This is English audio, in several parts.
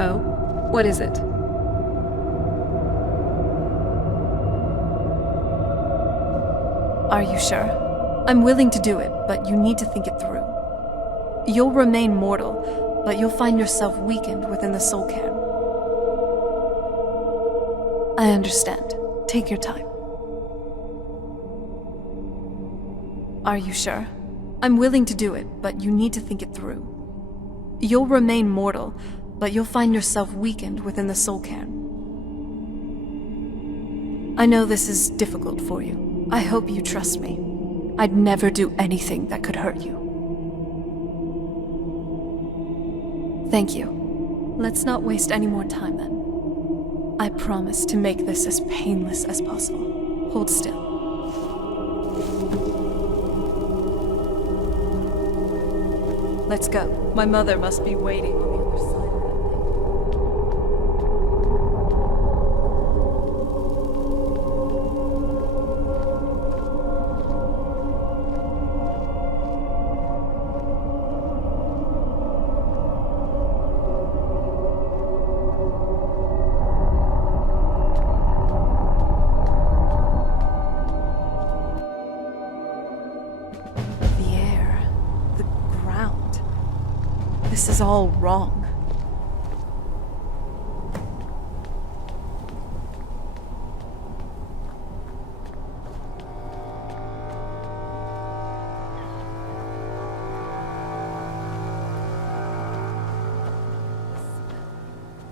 Oh? What is it? Are you sure? I'm willing to do it, but you need to think it through. You'll remain mortal, but you'll find yourself weakened within the soul cairn. I understand. Take your time. Are you sure? I'm willing to do it, but you need to think it through. You'll remain mortal, but you'll find yourself weakened within the soul cairn. I know this is difficult for you. I hope you trust me. I'd never do anything that could hurt you. Thank you. Let's not waste any more time then. I promise to make this as painless as possible. Hold still. Let's go. My mother must be waiting on the other side of that This is all wrong.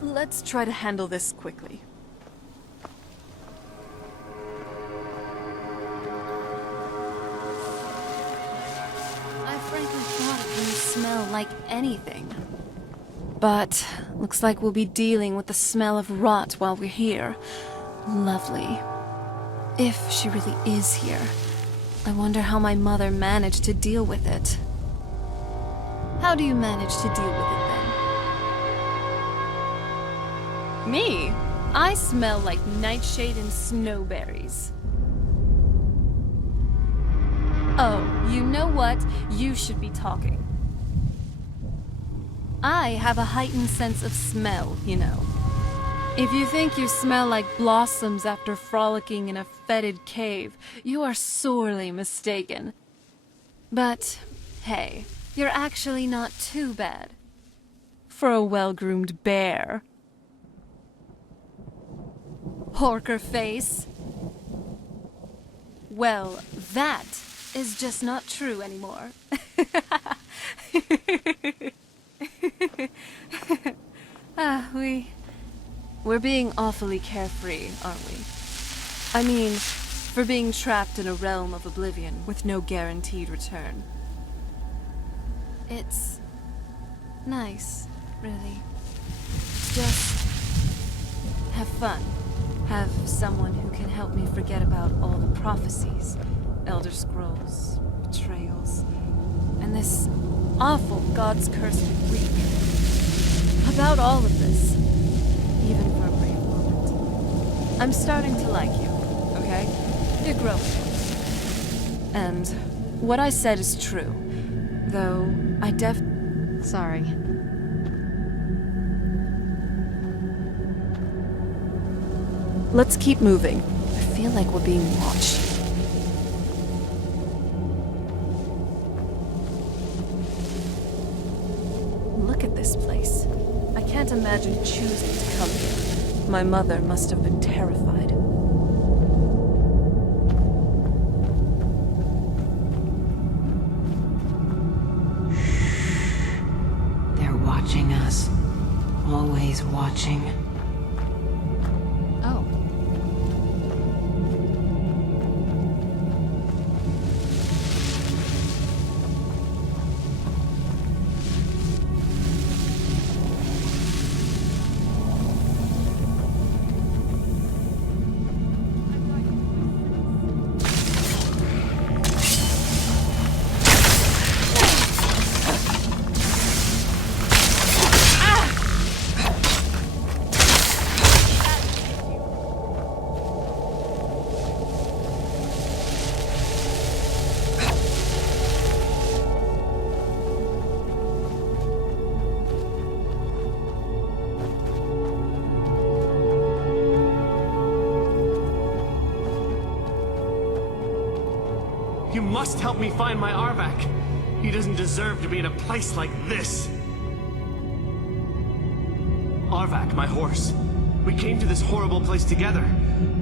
Let's try to handle this quickly. Smell like anything. But looks like we'll be dealing with the smell of rot while we're here. Lovely. If she really is here, I wonder how my mother managed to deal with it. How do you manage to deal with it then? Me? I smell like nightshade and snowberries. Oh, you know what? You should be talking. I have a heightened sense of smell, you know. If you think you smell like blossoms after frolicking in a fetid cave, you are sorely mistaken. But, hey, you're actually not too bad. For a well-groomed bear. Porker face. Well, that is just not true anymore. We're being awfully carefree, aren't we? I mean, for being trapped in a realm of oblivion with no guaranteed return. It's nice, really. Just have fun. Have someone who can help me forget about all the prophecies, Elder Scrolls, betrayals, and this awful God's cursed week. About all of this, even for a brief moment. I'm starting to like you, okay? You're growing. And what I said is true, though I Sorry. Let's keep moving. I feel like we're being watched. Look at this place. I can't imagine choosing to come here. My mother must have been terrified. They're watching us. Always watching. Oh. must help me find my Arvak. He doesn't deserve to be in a place like this. Arvak, my horse. We came to this horrible place together.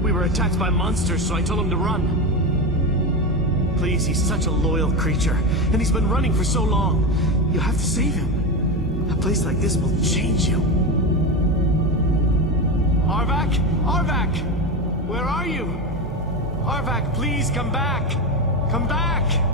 We were attacked by monsters, so I told him to run. Please, he's such a loyal creature, and he's been running for so long. You have to save him. A place like this will change you. Arvak! Arvak! Where are you? Arvak, please come back! Come back!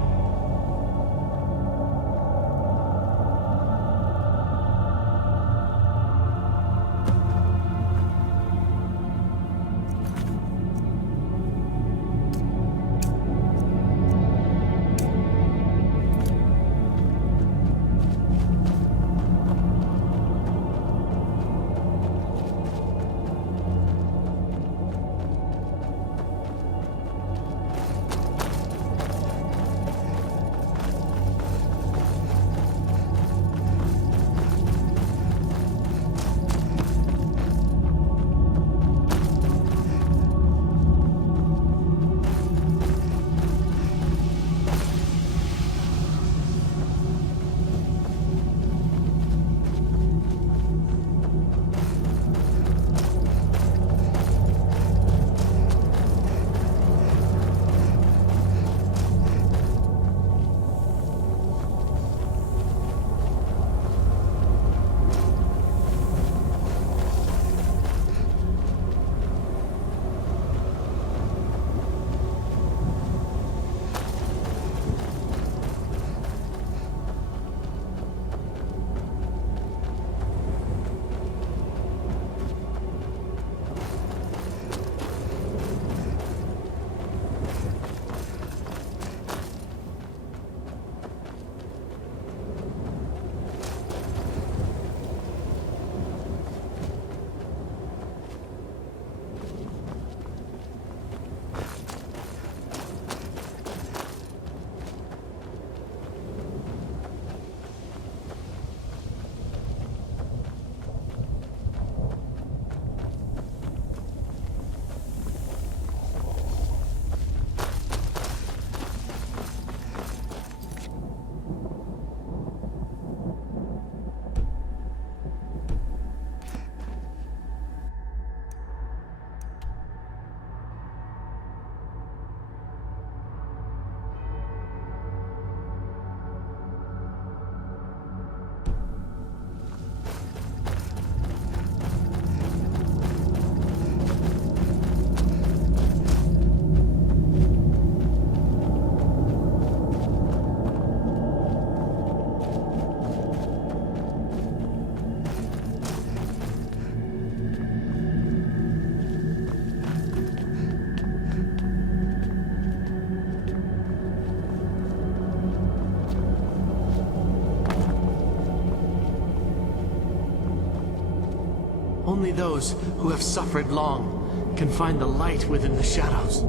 Only those who have suffered long can find the light within the shadows.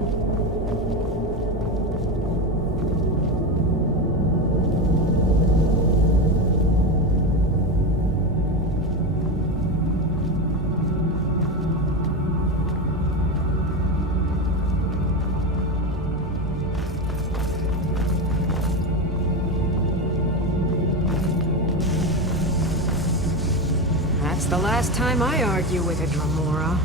That's the last time I argue with a Dremora.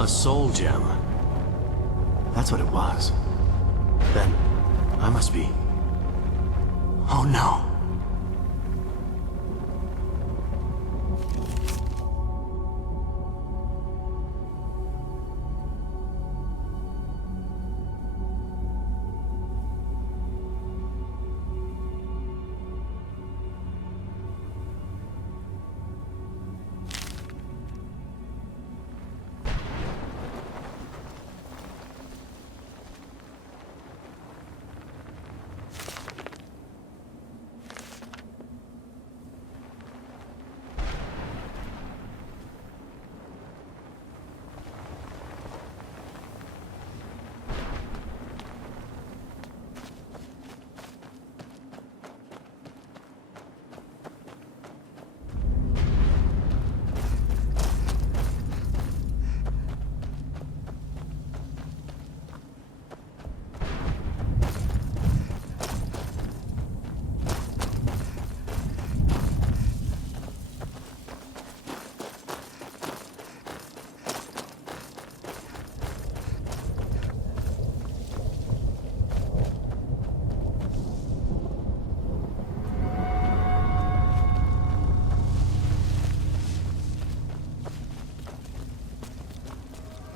A soul gem. That's what it was. Then, I must be... Oh no!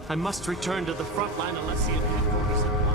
I must return to the front line unless the headquarters at once.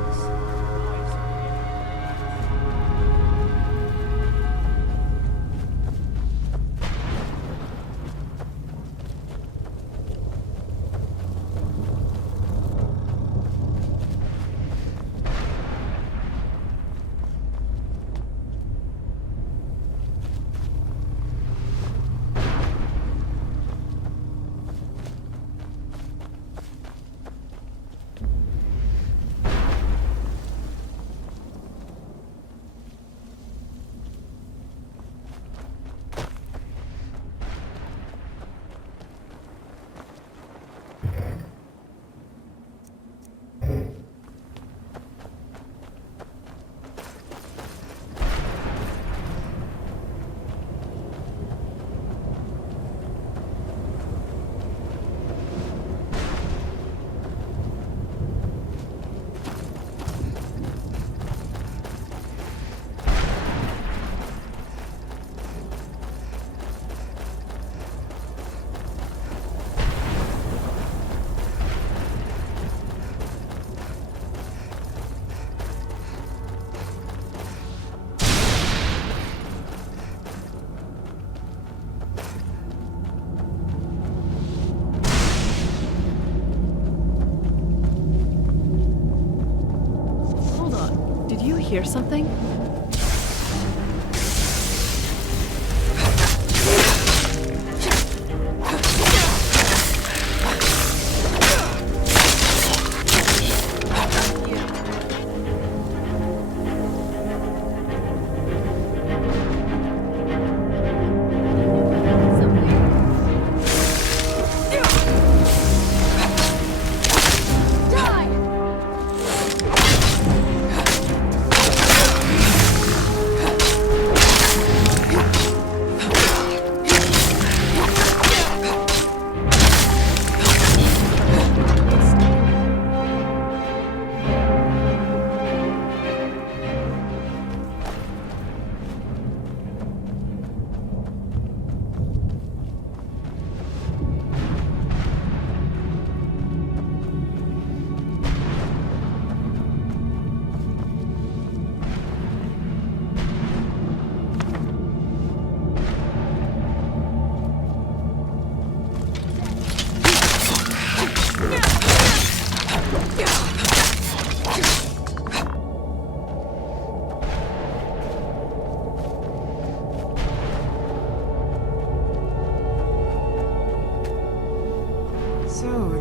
Hear something?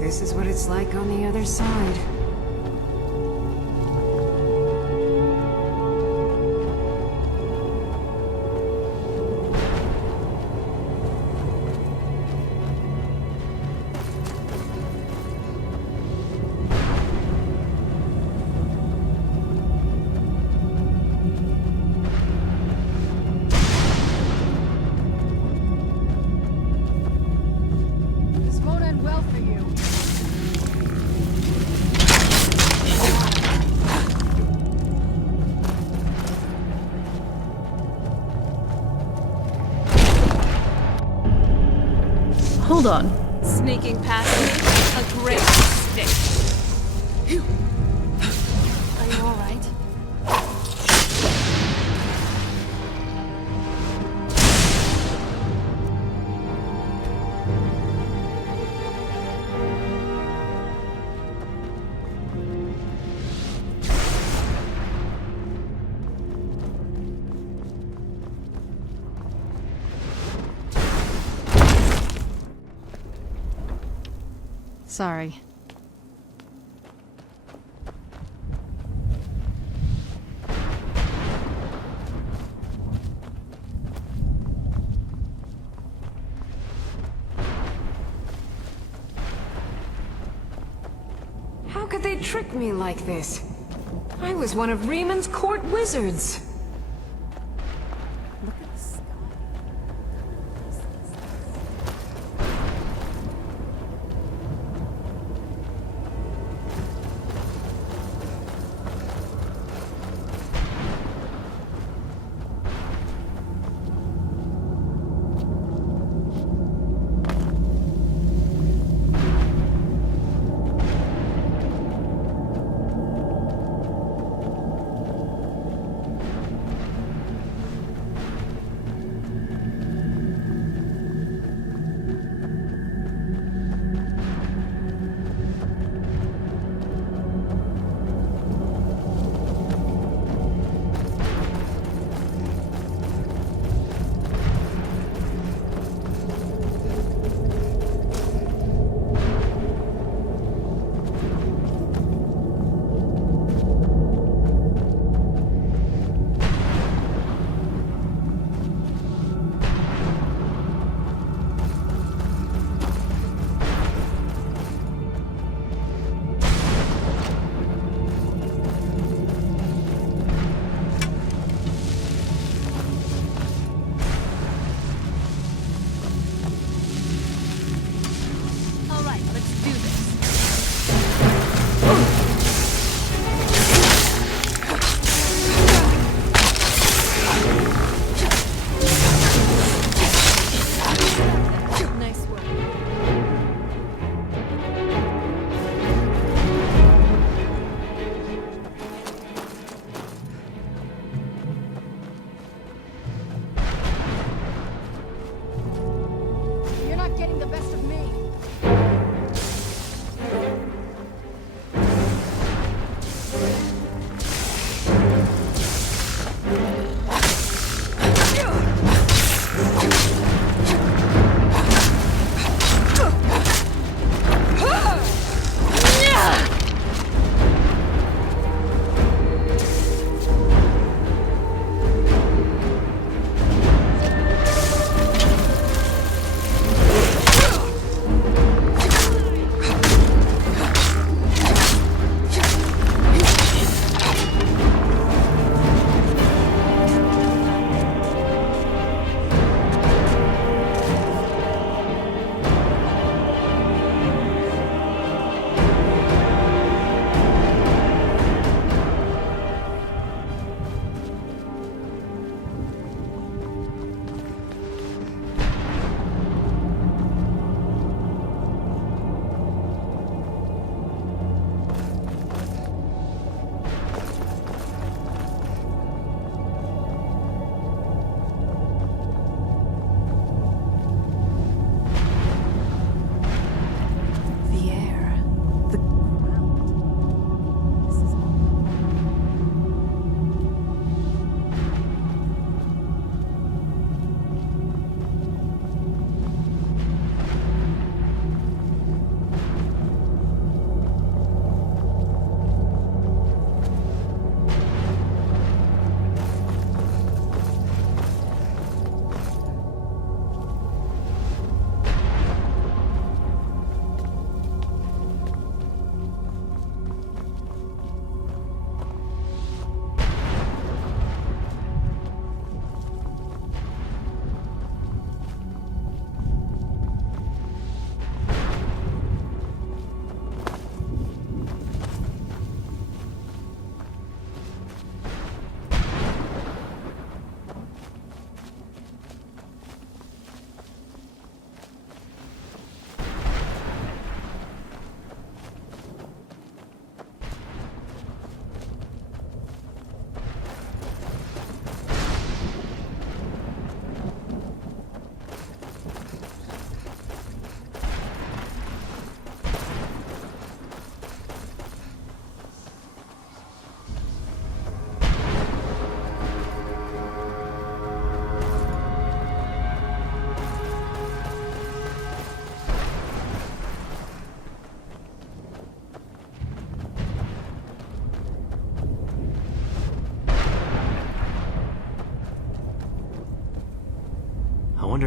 This is what it's like on the other side. This won't end well for you. Hold on. Sneaking past me? A great mistake. Are you alright? Sorry. How could they trick me like this? I was one of Rieman's court wizards. Look at the sky.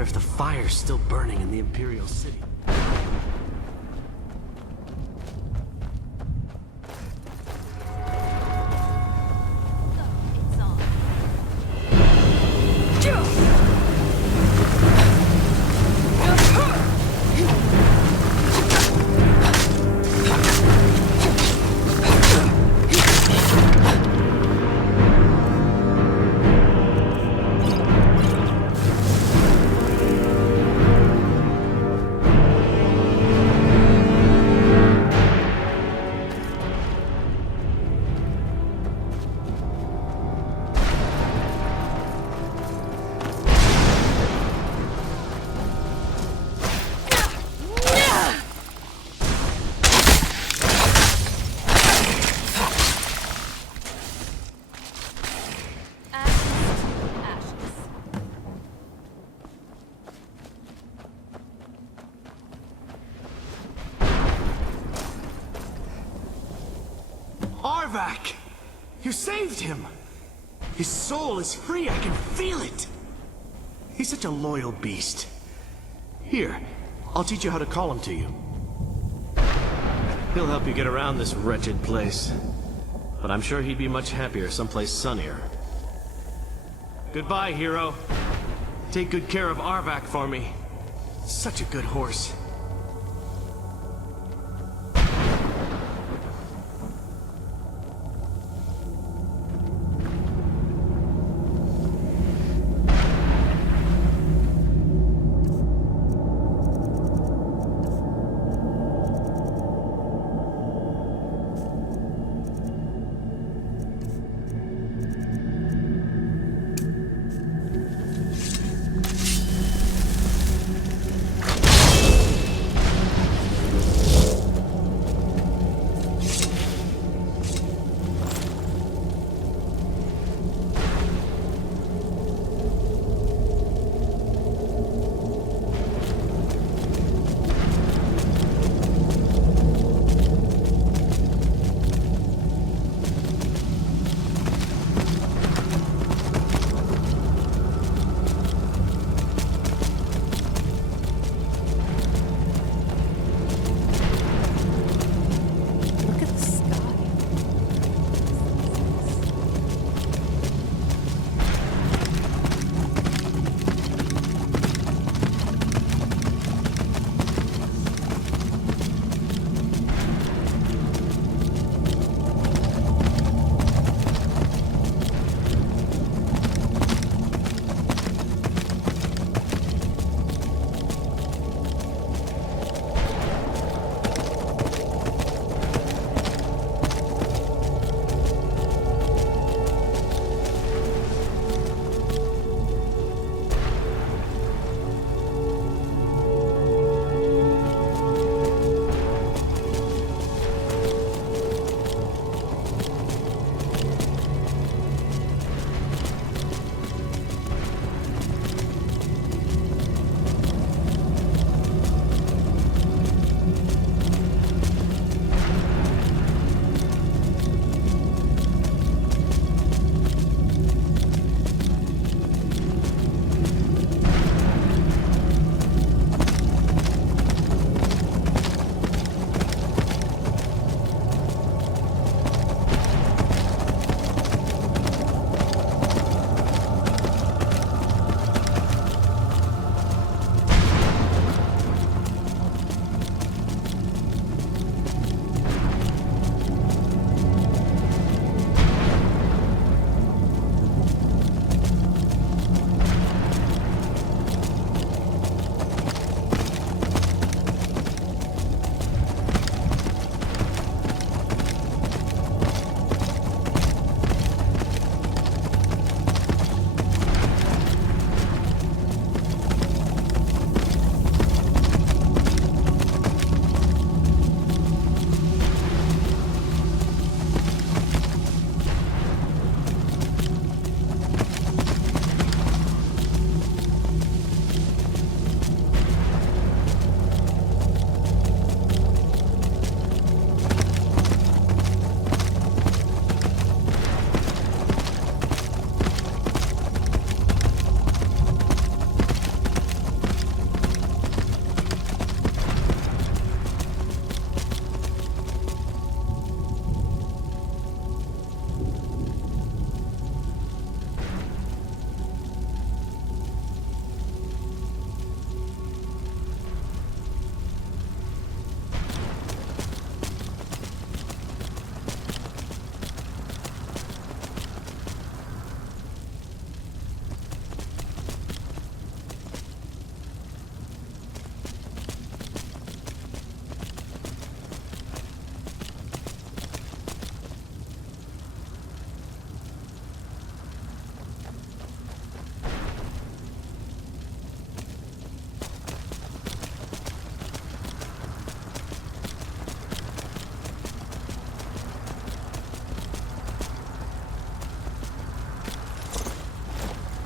wonder if the fire's still burning in the Imperial City. Arvak! You saved him! His soul is free, I can feel it! He's such a loyal beast. Here, I'll teach you how to call him to you. He'll help you get around this wretched place. But I'm sure he'd be much happier someplace sunnier. Goodbye, hero. Take good care of Arvak for me. Such a good horse.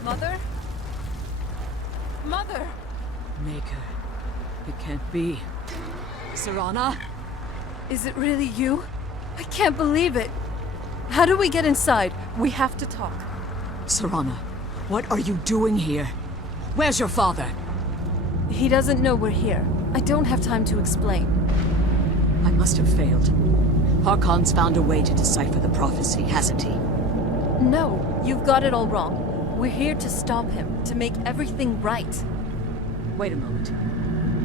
Mother? Mother! Maker. It can't be. Serana? Is it really you? I can't believe it. How do we get inside? We have to talk. Serana, what are you doing here? Where's your father? He doesn't know we're here. I don't have time to explain. I must have failed. Harkon's found a way to decipher the prophecy, hasn't he? No, you've got it all wrong. We're here to stop him, to make everything right. Wait a moment.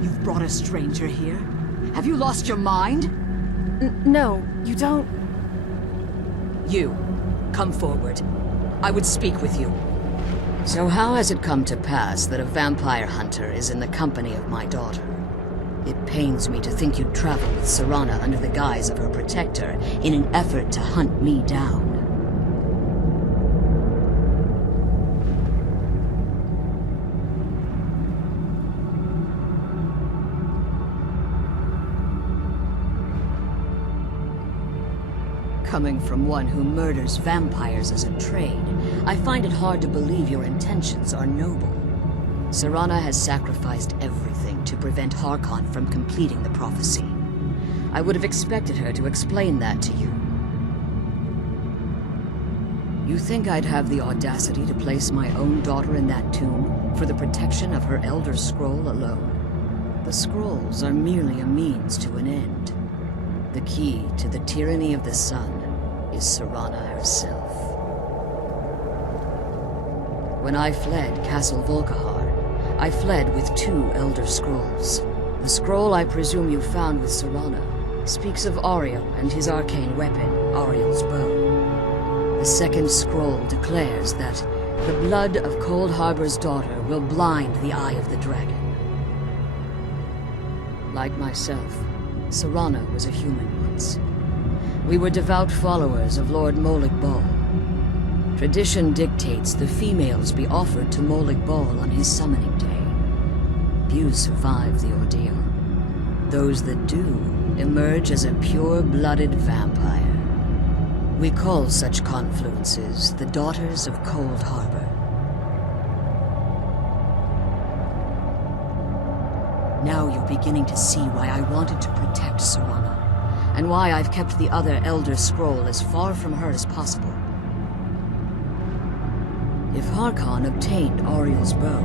You've brought a stranger here? Have you lost your mind? No, you don't... You, come forward. I would speak with you. So how has it come to pass that a vampire hunter is in the company of my daughter? It pains me to think you'd travel with Serana under the guise of her protector in an effort to hunt me down. Coming from one who murders vampires as a trade, I find it hard to believe your intentions are noble. Serana has sacrificed everything to prevent Harkon from completing the prophecy. I would have expected her to explain that to you. You think I'd have the audacity to place my own daughter in that tomb for the protection of her Elder Scroll alone? The scrolls are merely a means to an end. The key to the tyranny of the sun is Serana herself. When I fled Castle Volkihar, I fled with 2 Elder Scrolls. The scroll I presume you found with Serana speaks of Ariel and his arcane weapon, Ariel's bow. The second scroll declares that the blood of Cold Harbor's daughter will blind the eye of the dragon. Like myself, Serana was a human once. We were devout followers of Lord Molig Bal. Tradition dictates the females be offered to Molig Bal on his summoning day. Few survive the ordeal. Those that do emerge as a pure-blooded vampire. We call such confluences the Daughters of Cold Harbor. Now you're beginning to see why I wanted to protect Serana, and why I've kept the other Elder Scroll as far from her as possible. If Harkon obtained Ariel's bow,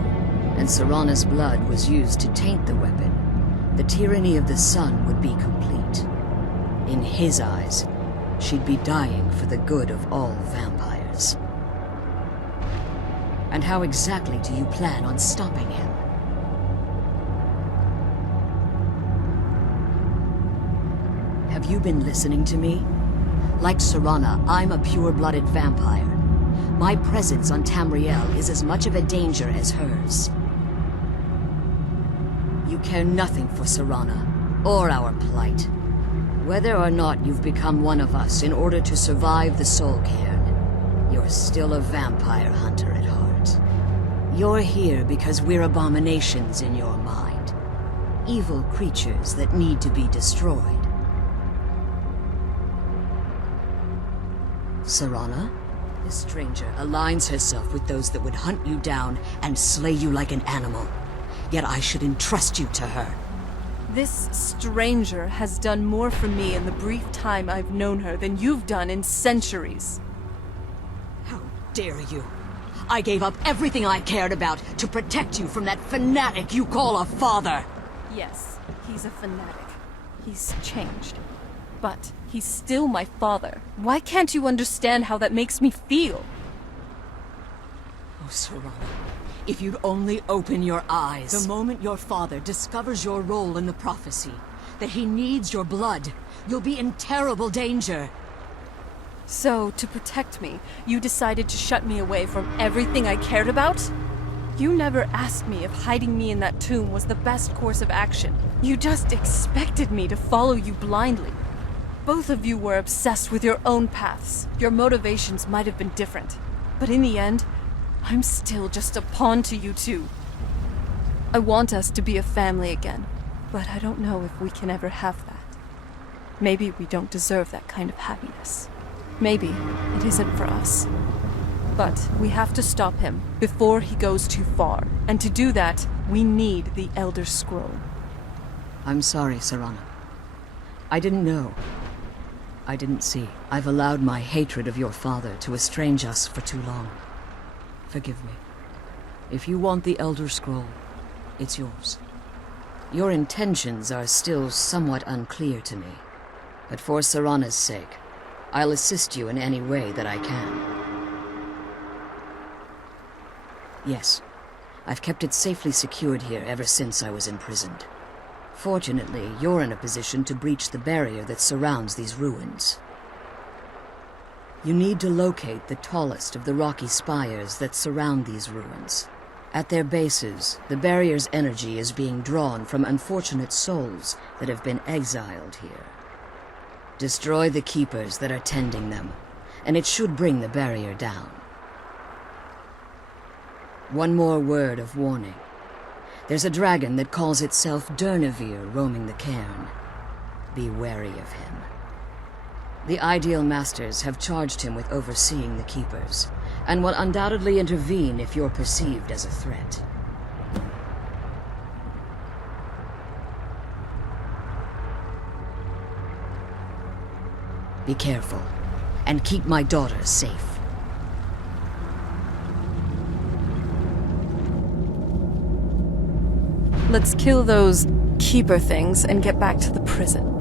and Serana's blood was used to taint the weapon, the tyranny of the sun would be complete. In his eyes, she'd be dying for the good of all vampires. And how exactly do you plan on stopping him? Have you been listening to me? Like Serana, I'm a pure-blooded vampire. My presence on Tamriel is as much of a danger as hers. You care nothing for Serana, or our plight. Whether or not you've become one of us in order to survive the Soul Cairn, you're still a vampire hunter at heart. You're here because we're abominations in your mind. Evil creatures that need to be destroyed. Serana? This stranger aligns herself with those that would hunt you down and slay you like an animal. Yet I should entrust you to her. This stranger has done more for me in the brief time I've known her than you've done in centuries. How dare you? I gave up everything I cared about to protect you from that fanatic you call a father! Yes, he's a fanatic. He's changed. But he's still my father. Why can't you understand how that makes me feel? Oh, Serana, if you'd only open your eyes. The moment your father discovers your role in the prophecy, that he needs your blood, you'll be in terrible danger. So, to protect me, you decided to shut me away from everything I cared about? You never asked me if hiding me in that tomb was the best course of action. You just expected me to follow you blindly. Both of you were obsessed with your own paths. Your motivations might have been different. But in the end, I'm still just a pawn to you two. I want us to be a family again, but I don't know if we can ever have that. Maybe we don't deserve that kind of happiness. Maybe it isn't for us. But we have to stop him before he goes too far. And to do that, we need the Elder Scroll. I'm sorry, Serana. I didn't know. I didn't see. I've allowed my hatred of your father to estrange us for too long. Forgive me. If you want the Elder Scroll, it's yours. Your intentions are still somewhat unclear to me. But for Serana's sake, I'll assist you in any way that I can. Yes, I've kept it safely secured here ever since I was imprisoned. Fortunately, you're in a position to breach the barrier that surrounds these ruins. You need to locate the tallest of the rocky spires that surround these ruins. At their bases, the barrier's energy is being drawn from unfortunate souls that have been exiled here. Destroy the keepers that are tending them, and it should bring the barrier down. One more word of warning. There's a dragon that calls itself Durnevere roaming the cairn. Be wary of him. The Ideal Masters have charged him with overseeing the Keepers, and will undoubtedly intervene if you're perceived as a threat. Be careful, and keep my daughter safe. Let's kill those keeper things and get back to the prison.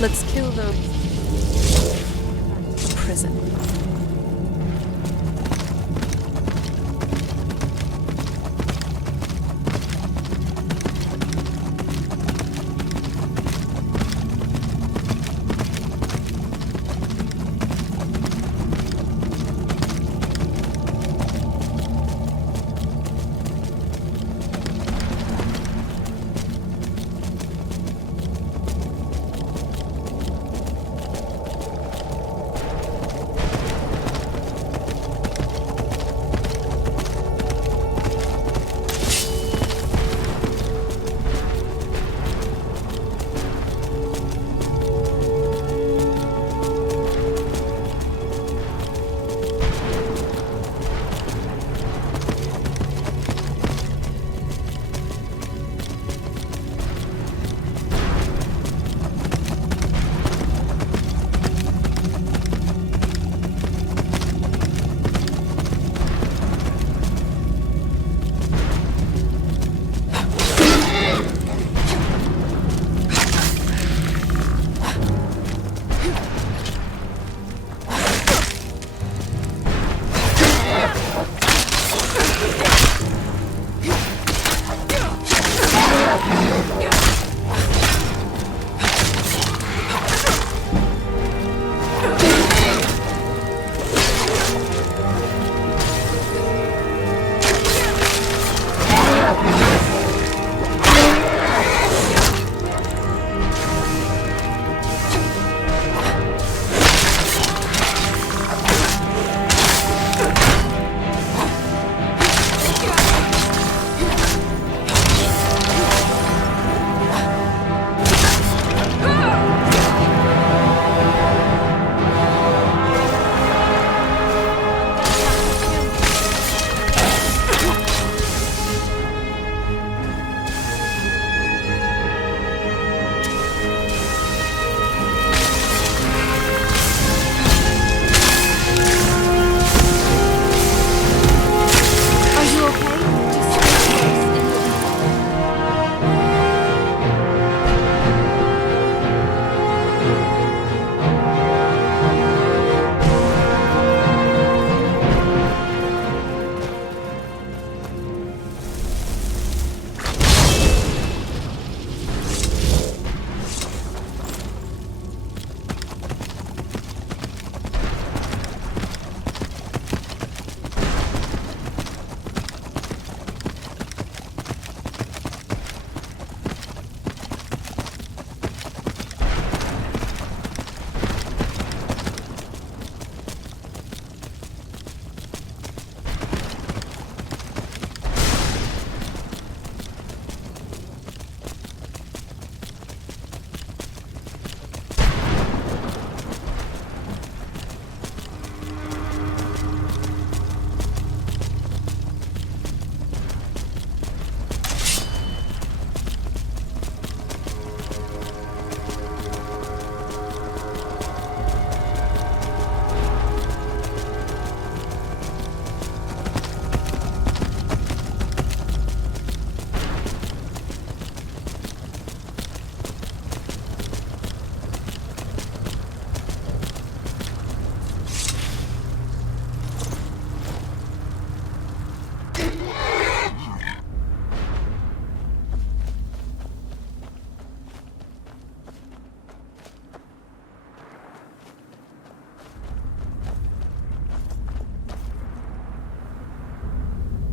Let's kill the prison.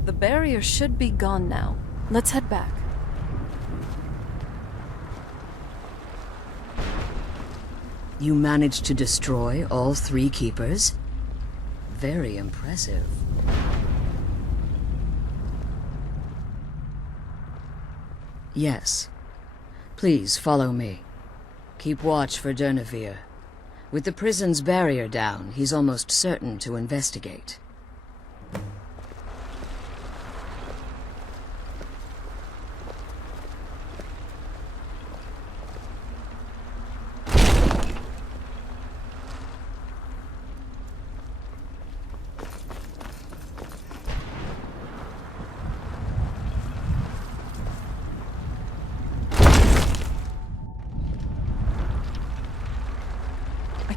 The barrier should be gone now. Let's head back. You managed to destroy all 3 keepers? Very impressive. Yes. Please follow me. Keep watch for Durnevere. With the prison's barrier down, he's almost certain to investigate.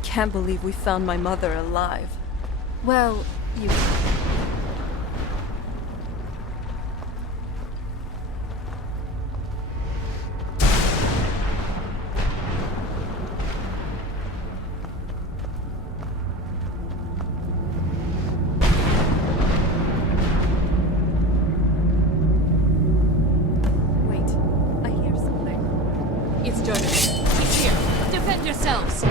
can't believe we found my mother alive. Well, you... Wait, I hear something. It's Jonathan. He's here. Defend yourselves!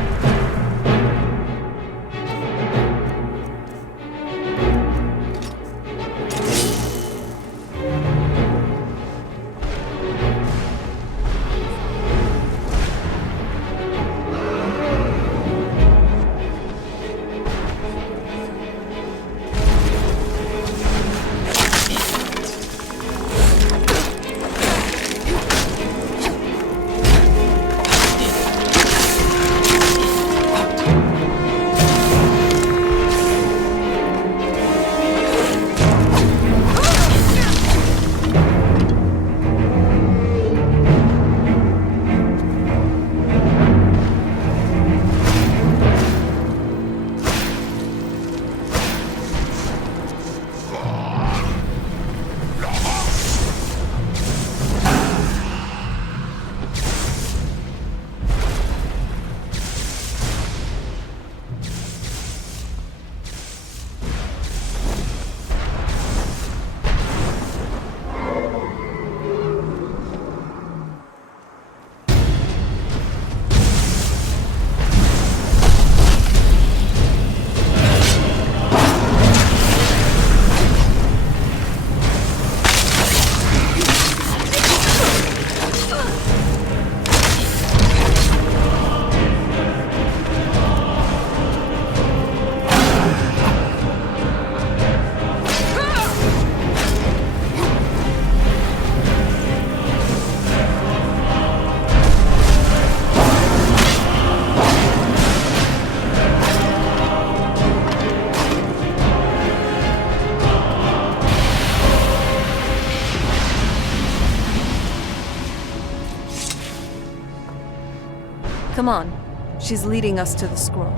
Come on. She's leading us to the scroll.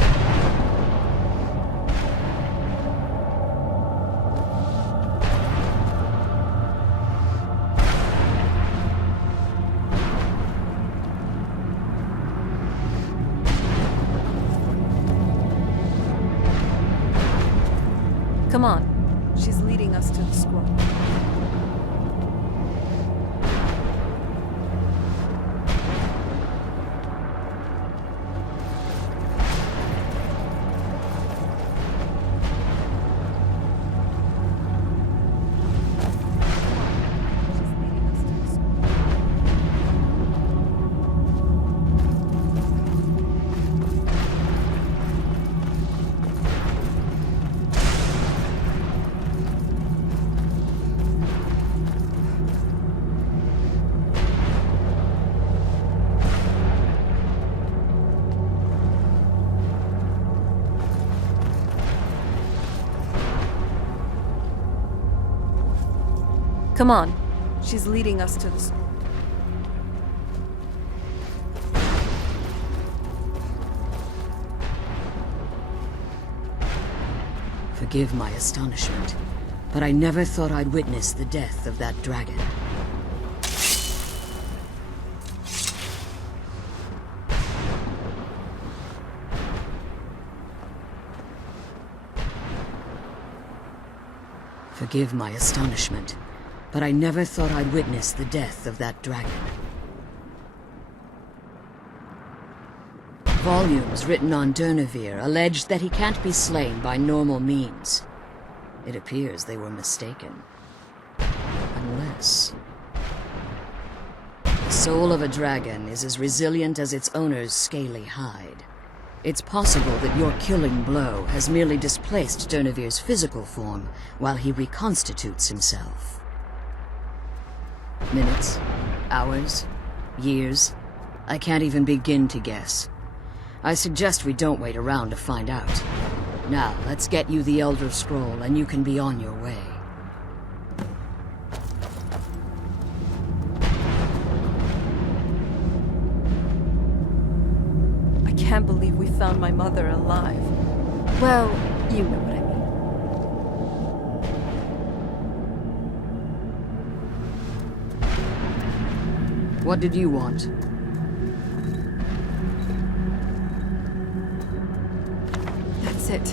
Come on. She's leading us to the scroll. Come on. She's leading us to the scroll. Forgive my astonishment, but I never thought I'd witness the death of that dragon. Forgive my astonishment, but I never thought I'd witness the death of that dragon. Volumes written on Durnevere allege that he can't be slain by normal means. It appears they were mistaken. Unless... the soul of a dragon is as resilient as its owner's scaly hide. It's possible that your killing blow has merely displaced Durnevere's physical form while he reconstitutes himself. Minutes, hours, years, I can't even begin to guess. I suggest we don't wait around to find out. Now, let's get you the Elder Scroll and you can be on your way. I can't believe we found my mother alive. Well, you know what I mean. What did you want? That's it.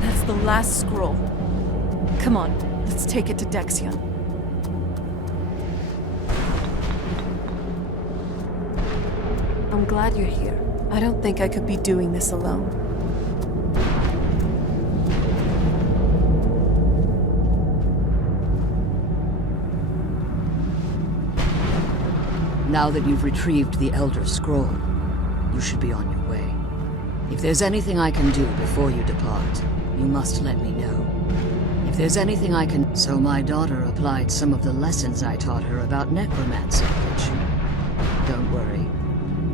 That's the last scroll. Come on, let's take it to Dexion. I'm glad you're here. I don't think I could be doing this alone. Now that you've retrieved the Elder Scroll, you should be on your way. If there's anything I can do before you depart, you must let me know. If there's anything I can... So my daughter applied some of the lessons I taught her about necromancy, did she? Don't worry.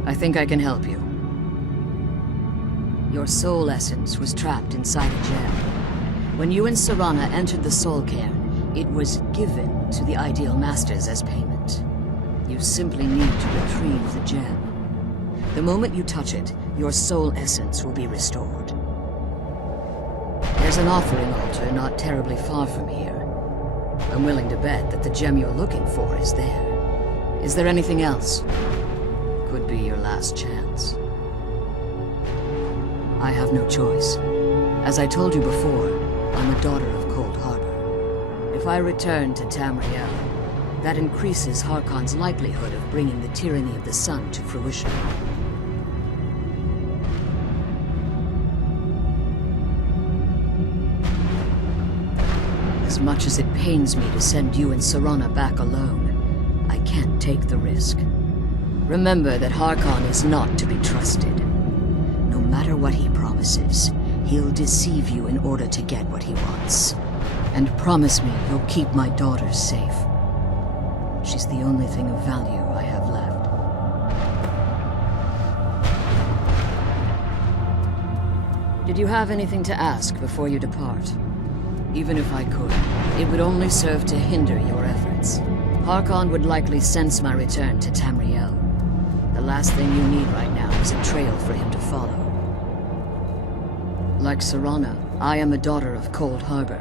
I think I can help you. Your soul essence was trapped inside a gem. When you and Serana entered the Soul Cairn, it was given to the Ideal Masters as payment. You simply need to retrieve the gem. The moment you touch it, your soul essence will be restored. There's an offering altar not terribly far from here. I'm willing to bet that the gem you're looking for is there. Is there anything else? Could be your last chance. I have no choice. As I told you before, I'm a daughter of Cold Harbor. If I return to Tamriel, that increases Harkon's likelihood of bringing the tyranny of the sun to fruition. As much as it pains me to send you and Serana back alone, I can't take the risk. Remember that Harkon is not to be trusted. No matter what he promises, he'll deceive you in order to get what he wants. And promise me you'll keep my daughter safe. She's the only thing of value I have left. Did you have anything to ask before you depart? Even if I could, it would only serve to hinder your efforts. Harkon would likely sense my return to Tamriel. The last thing you need right now is a trail for him to follow. Like Serana, I am a daughter of Cold Harbor,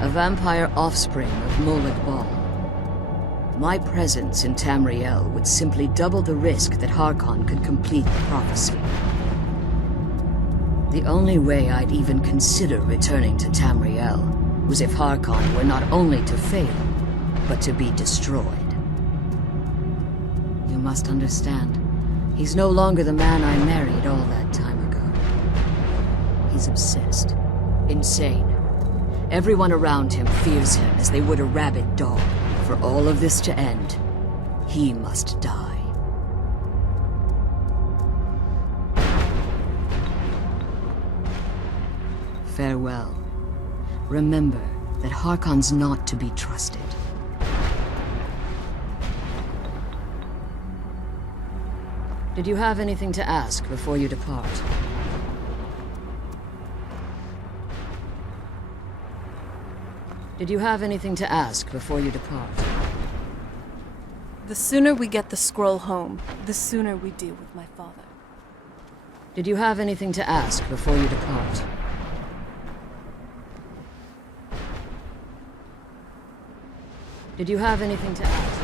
a vampire offspring of Molag Bal. My presence in Tamriel would simply double the risk that Harkon could complete the prophecy. The only way I'd even consider returning to Tamriel was if Harkon were not only to fail, but to be destroyed. You must understand, he's no longer the man I married all that time ago. He's obsessed, insane. Everyone around him fears him as they would a rabid dog. For all of this to end, he must die. Farewell. Remember that Harkon's not to be trusted. Did you have anything to ask before you depart? Did you have anything to ask before you depart? The sooner we get the scroll home, the sooner we deal with my father. Did you have anything to ask before you depart? Did you have anything to ask?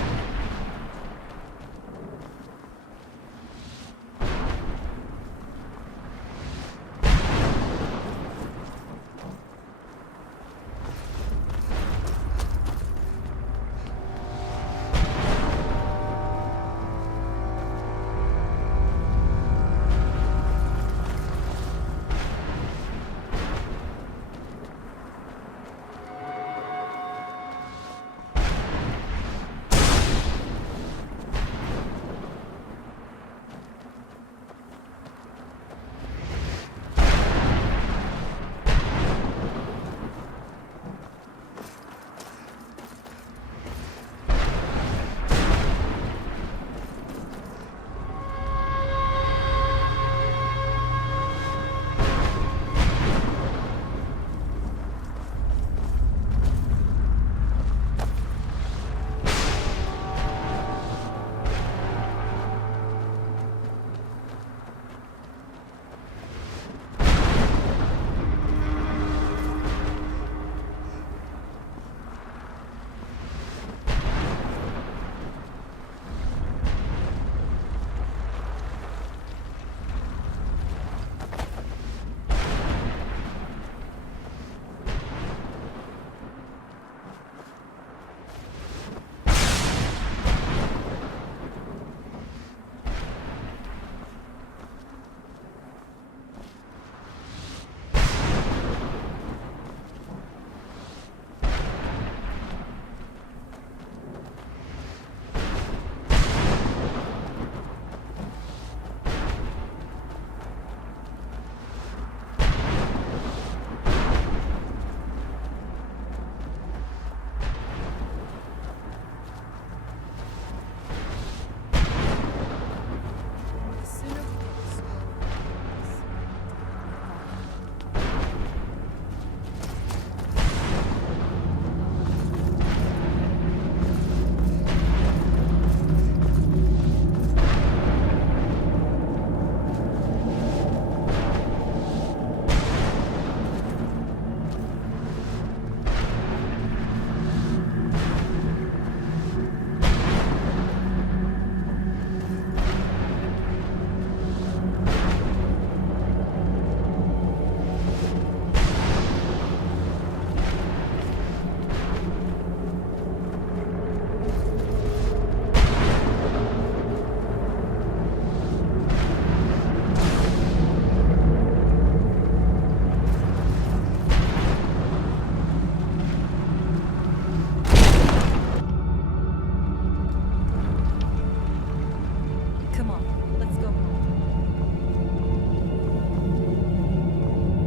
Come on, let's go home.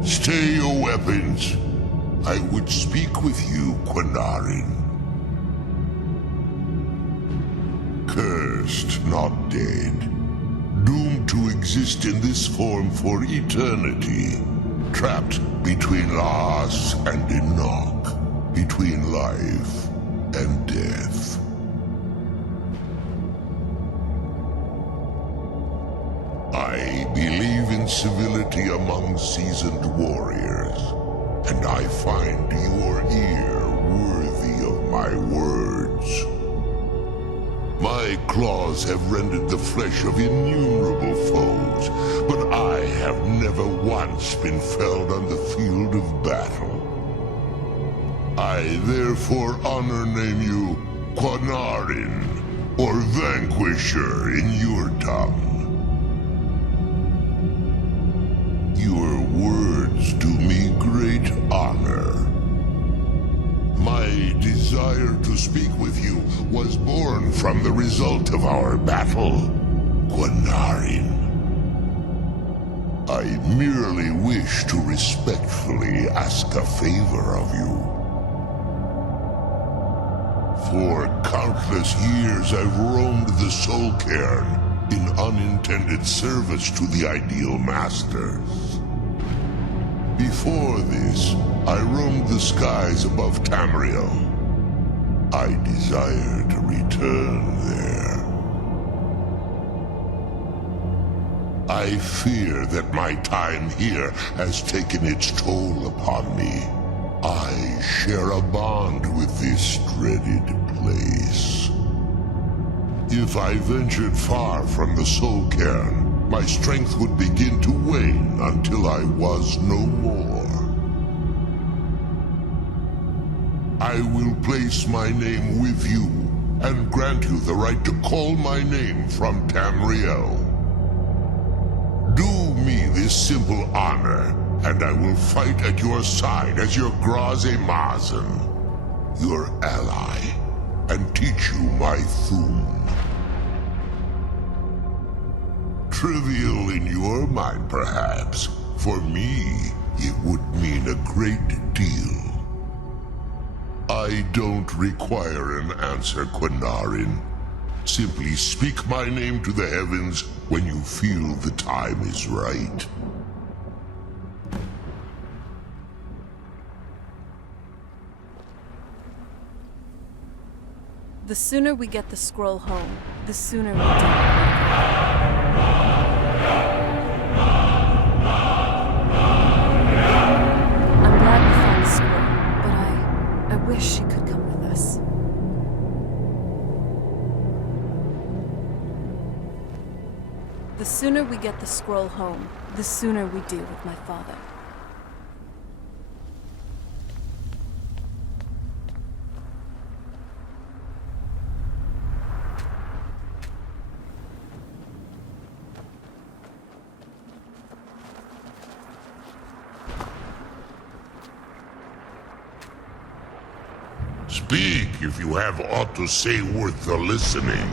Stay your weapons. I would speak with you, Quinarin. Cursed, not dead. Doomed to exist in this form for eternity. Trapped between Laas and Enoch. Between life and death. I believe in civility among seasoned warriors, and I find your ear worthy of my words. My claws have rendered the flesh of innumerable foes, but I have never once been felled on the field of battle. I therefore honor name you Quinarin, or Vanquisher in your tongue. Your words do me great honor. My desire to speak with you was born from the result of our battle, Quinarin. I merely wish to respectfully ask a favor of you. For countless years I've roamed the Soul Cairn in unintended service to the Ideal Masters. Before this, I roamed the skies above Tamriel. I desire to return there. I fear that my time here has taken its toll upon me. I share a bond with this dreaded place. If I ventured far from the Soul Cairn, my strength would begin to wane until I was no more. I will place my name with you and grant you the right to call my name from Tamriel. Do me this simple honor, and I will fight at your side as your Graze Mazen, your ally, and teach you my Thum. Trivial in your mind, perhaps. For me, it would mean a great deal. I don't require an answer, Quinarin. Simply speak my name to the heavens when you feel the time is right. The sooner we get the scroll home, the sooner we do. I'm glad we found the scroll, but I wish she could come with us. The sooner we get the scroll home, the sooner we do with my father. Speak if you have aught to say worth the listening.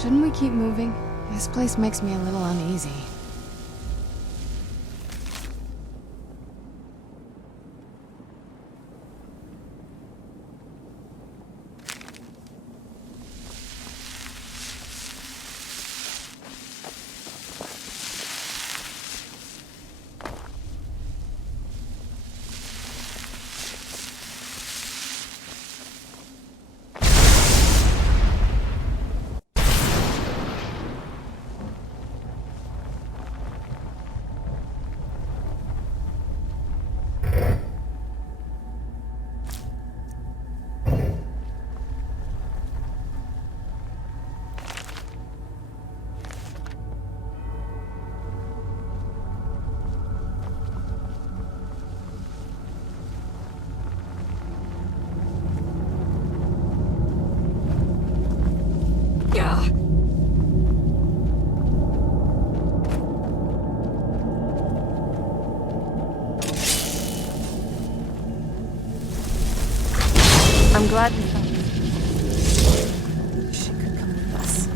Shouldn't we keep moving? This place makes me a little uneasy. I'm glad we found her. She could come with us.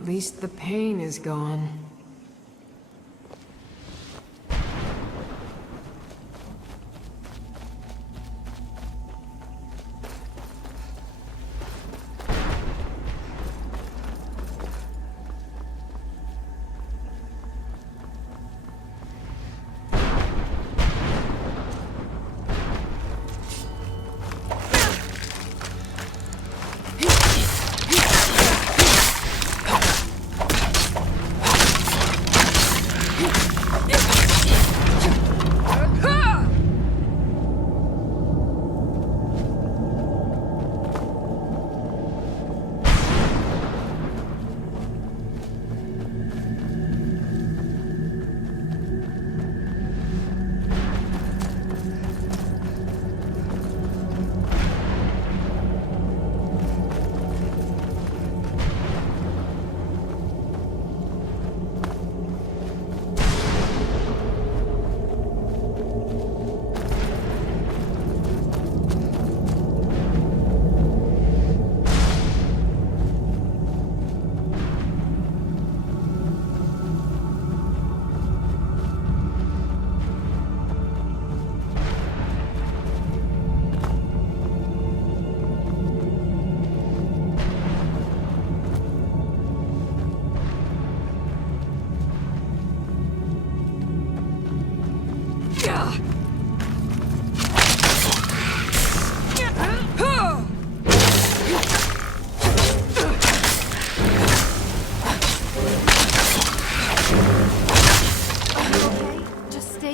At least the pain is gone.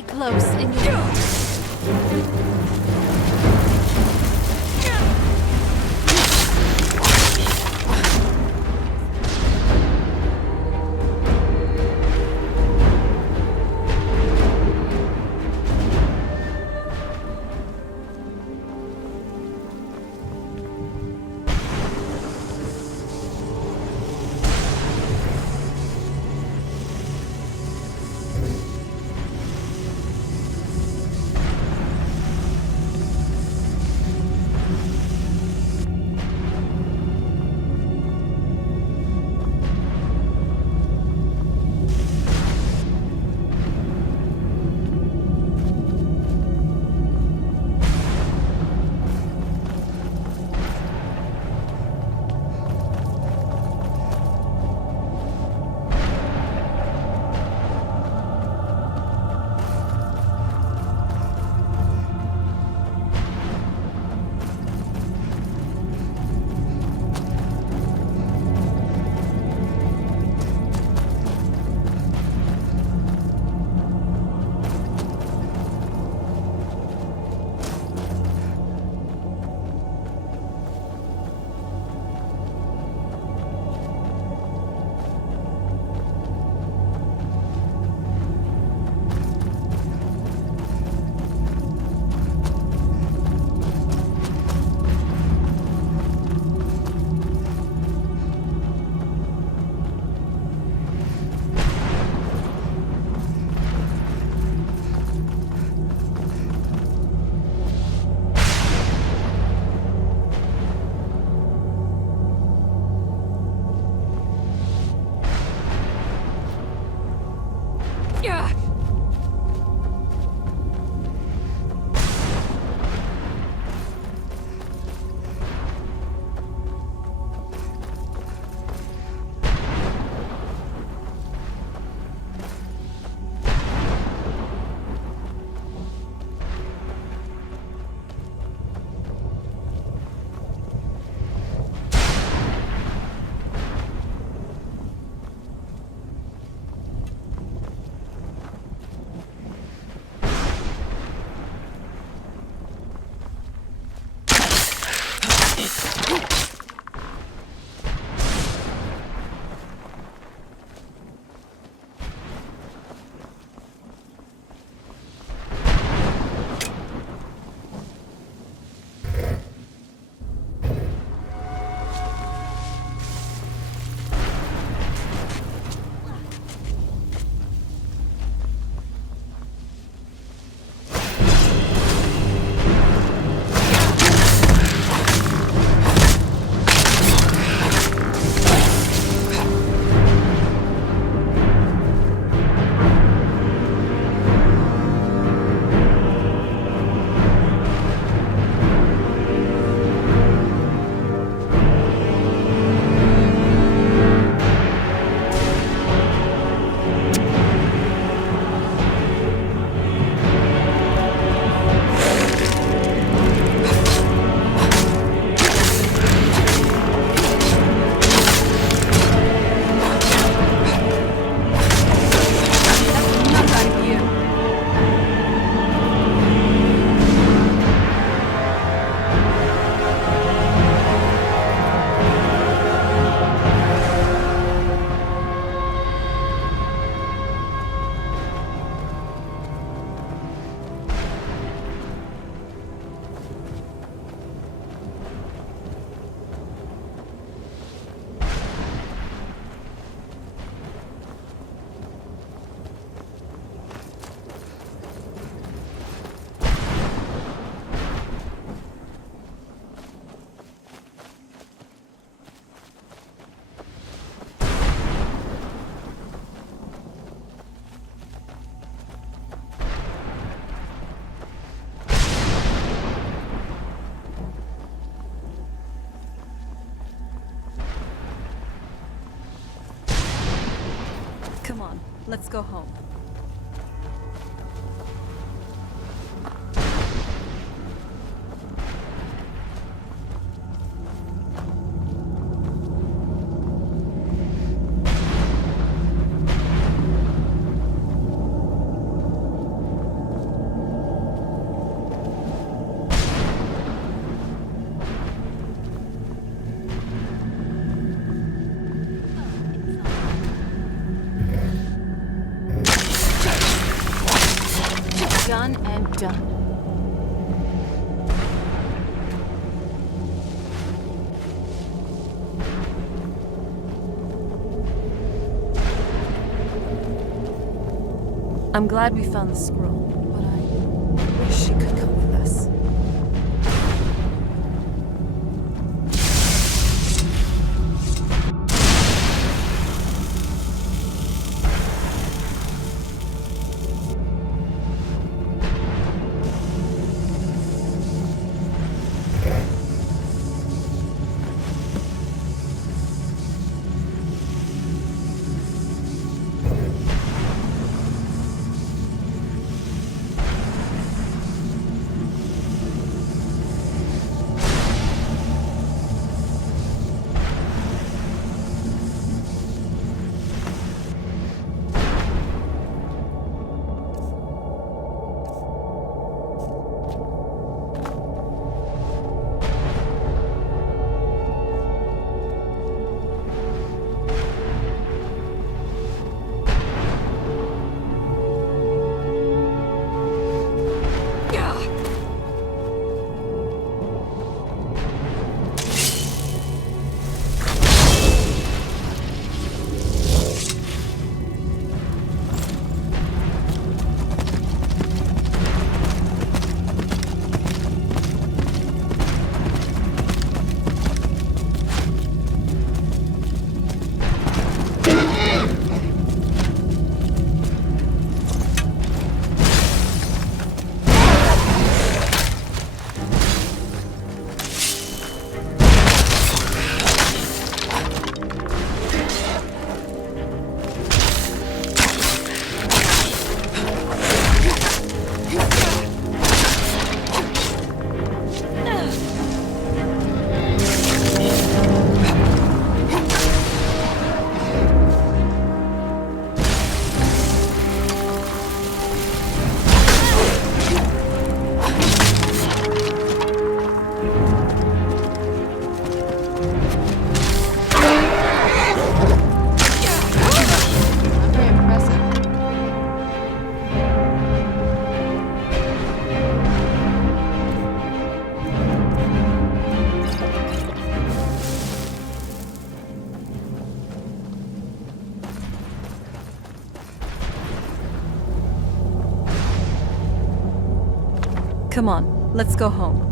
Close in your... let's go home. Done and done. I'm glad we found the scroll, but I wish she could come with us. Come on, let's go home.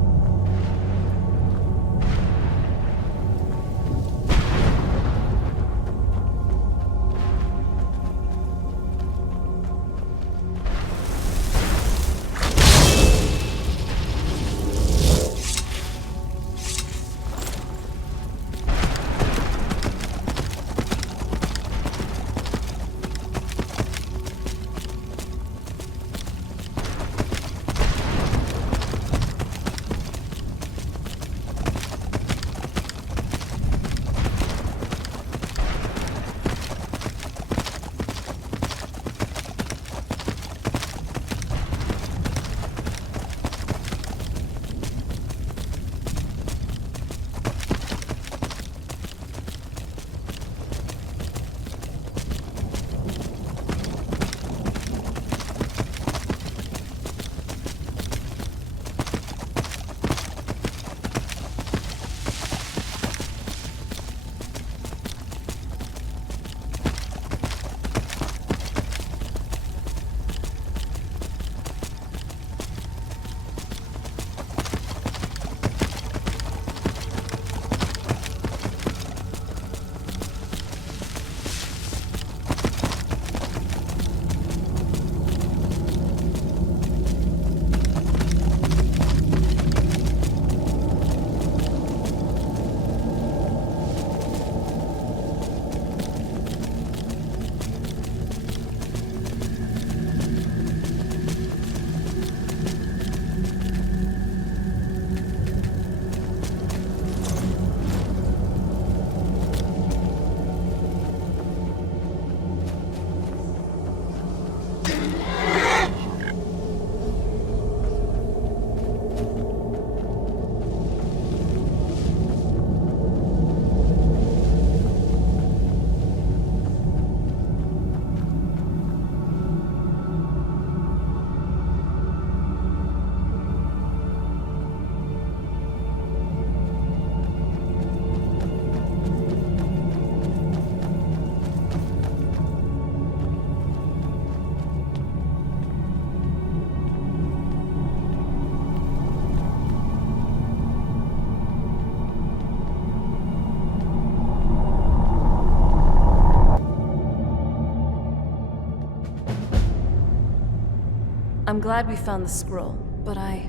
I'm glad we found the scroll, but I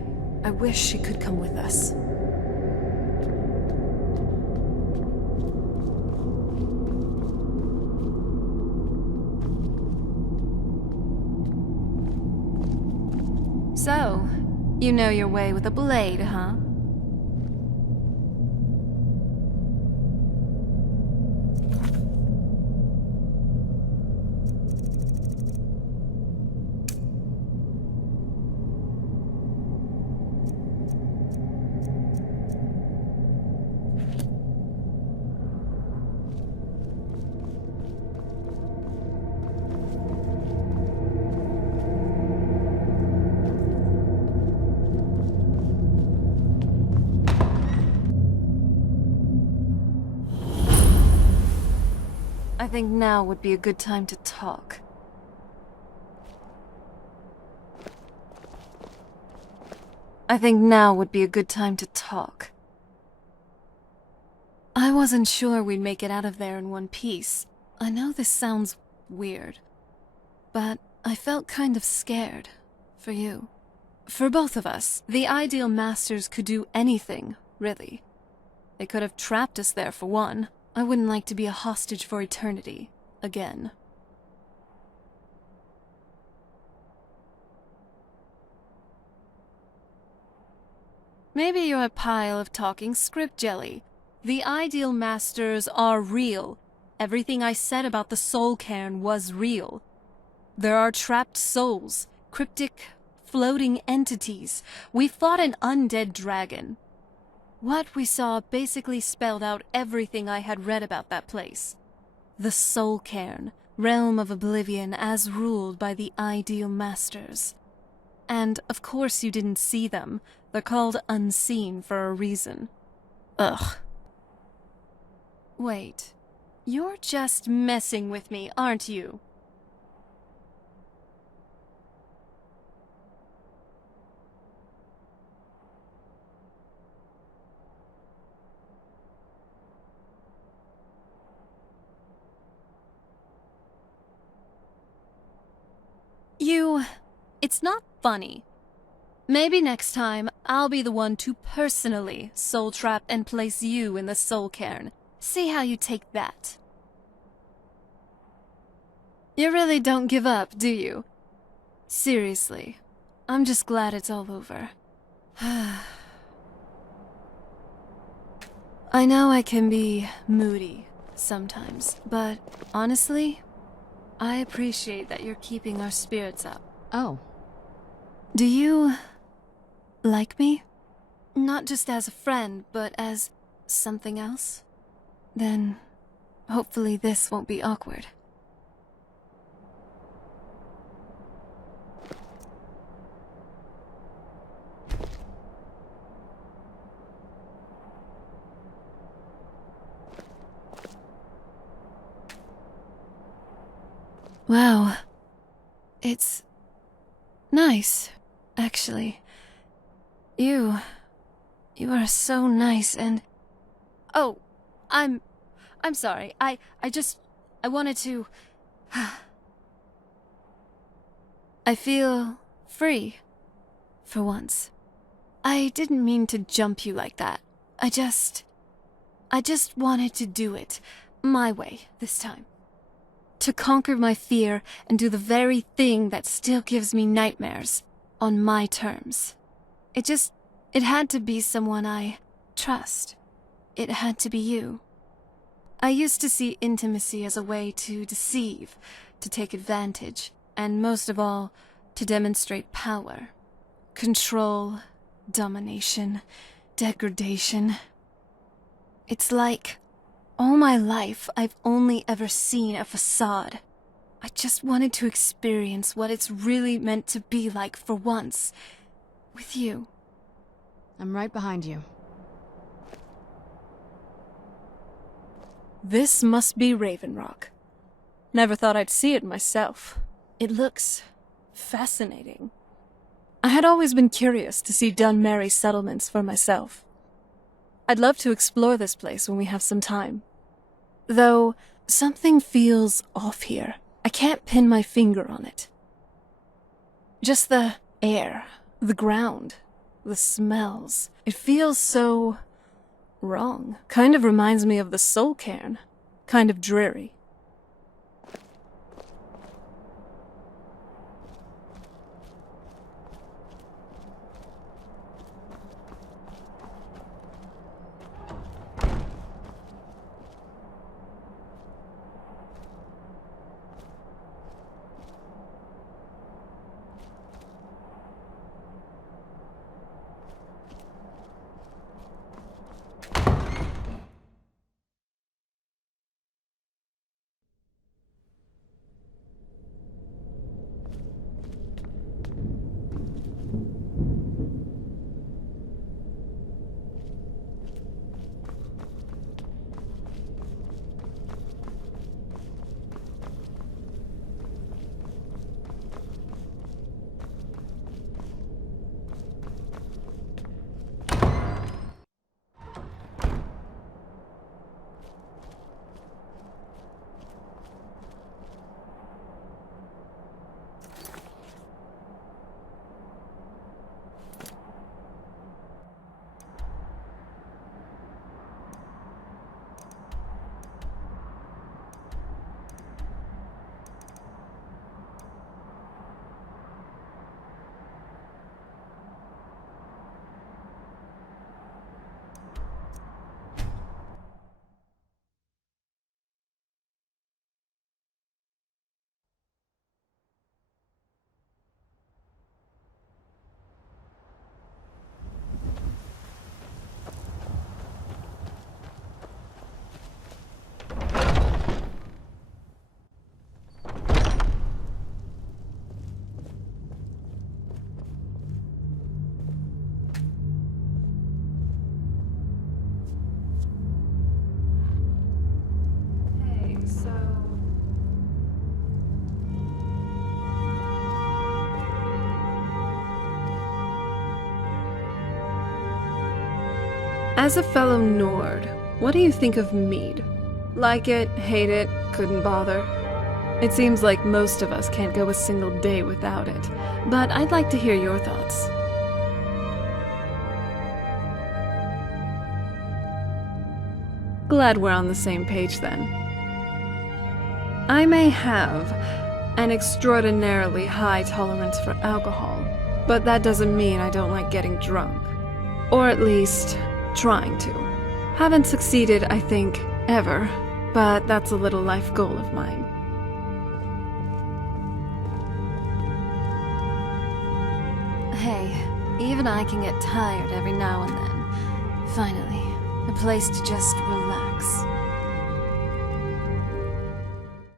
wish she could come with us. So, you know your way with a blade, huh? I think now would be a good time to talk. I wasn't sure we'd make it out of there in one piece. I know this sounds weird, but I felt kind of scared. For you. For both of us. The Ideal Masters could do anything, really. They could have trapped us there for one. I wouldn't like to be a hostage for eternity. Again. Maybe you're a pile of talking script jelly. The Ideal Masters are real. Everything I said about the soul cairn was real. There are trapped souls, cryptic, floating entities. We fought an undead dragon. What we saw basically spelled out everything I had read about that place. The Soul Cairn, realm of Oblivion as ruled by the Ideal Masters. And, of course you didn't see them. They're called unseen for a reason. Ugh. Wait. You're just messing with me, aren't you? It's not funny. Maybe next time, I'll be the one to personally soul trap and place you in the soul cairn. See how you take that. You really don't give up, do you? Seriously, I'm just glad it's all over. I know I can be moody sometimes, but honestly, I appreciate that you're keeping our spirits up. Oh. Do you like me? Not just as a friend, but as something else? Then hopefully this won't be awkward. Wow. It's nice, actually. You are so nice and... Oh, I'm sorry. I wanted to... I feel free, for once. I didn't mean to jump you like that. I just wanted to do it my way this time. To conquer my fear and do the very thing that still gives me nightmares, on my terms. It had to be someone I trust. It had to be you. I used to see intimacy as a way to deceive, to take advantage, and most of all, to demonstrate power. Control, domination, degradation. It's like, all my life I've only ever seen a facade. I just wanted to experience what it's really meant to be like for once. With you. I'm right behind you. This must be Raven Rock. Never thought I'd see it myself. It looks fascinating. I had always been curious to see Dunmerry settlements for myself. I'd love to explore this place when we have some time. Though, something feels off here. I can't pin my finger on it. Just the air, the ground, the smells. It feels so wrong. Kind of reminds me of the Soul Cairn. Kind of dreary. As a fellow Nord, what do you think of mead? Like it, hate it, couldn't bother? It seems like most of us can't go a single day without it, but I'd like to hear your thoughts. Glad we're on the same page then. I may have an extraordinarily high tolerance for alcohol, but that doesn't mean I don't like getting drunk. Or at least, trying to. Haven't succeeded, I think, ever, but that's a little life goal of mine. Hey, even I can get tired every now and then. Finally, a place to just relax.